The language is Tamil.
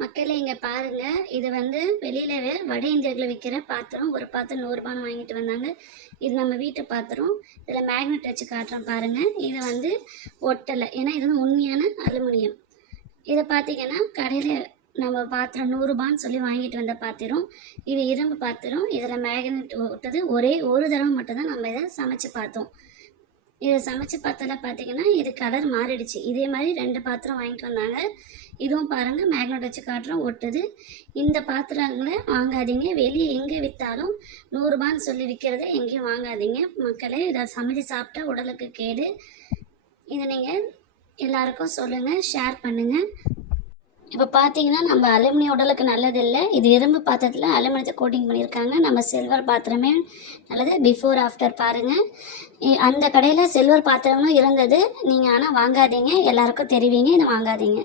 மக்களே இங்கே பாருங்கள் இது வந்து வெளியில் வட இந்தியர்களில் விற்கிற பாத்திரம். ஒரு பாத்திரம் நூறுரூபான்னு வாங்கிட்டு வந்தாங்க. இது நம்ம வீட்டு பாத்திரம். இதில் மேக்னெட் வச்சு காட்டுறோம் பாருங்கள் இது வந்து ஒட்டலை. ஏன்னா இது வந்து உண்மையான அலுமினியம். இதை பார்த்தீங்கன்னா கடையில் நம்ம பாத்திரம் நூறுரூபான்னு சொல்லி வாங்கிட்டு வந்த பாத்திரம். இது இரும்பு பாத்திரம். இதில் மேக்னெட் ஒட்டது. ஒரே ஒரு தடவை மட்டும்தான் நம்ம இதை சமைச்சு பார்த்தோம். இதை சமைச்சு பார்த்ததில் பார்த்தீங்கன்னா இது கலர் மாறிடுச்சு. இதே மாதிரி ரெண்டு பாத்திரம் வாங்கிட்டு வந்தாங்க. இதுவும் பாருங்கள் மேக்னெட் வச்சு காட்டுறோம் ஒட்டுது. இந்த பாத்திரங்களை வாங்காதீங்க. வெளியே எங்கே விற்றாலும் நூறுரூபான்னு சொல்லி விற்கிறத எங்கேயும் வாங்காதீங்க. மக்களே இதை சமைச்சு சாப்பிட்டா உடலுக்கு கேடு. இதை நீங்கள் எல்லாருக்கும் சொல்லுங்கள் ஷேர் பண்ணுங்கள் இப்போ பார்த்தீங்கன்னா நம்ம அலுமினியம் உடலுக்கு நல்லதில்லை. இது இரும்பு பாத்திரத்தில் அலுமினியத்தை கோட்டிங் பண்ணியிருக்காங்க. நம்ம சில்வர் பாத்திரமே நல்லது. பிஃபோர் ஆஃப்டர் பாருங்கள் அந்த கடையில் சில்வர் பாத்திரமும் இருந்தது. நீங்கள் ஆனால் வாங்காதீங்க. எல்லாருக்கும் தெரிவிங்க. இதை வாங்காதீங்க.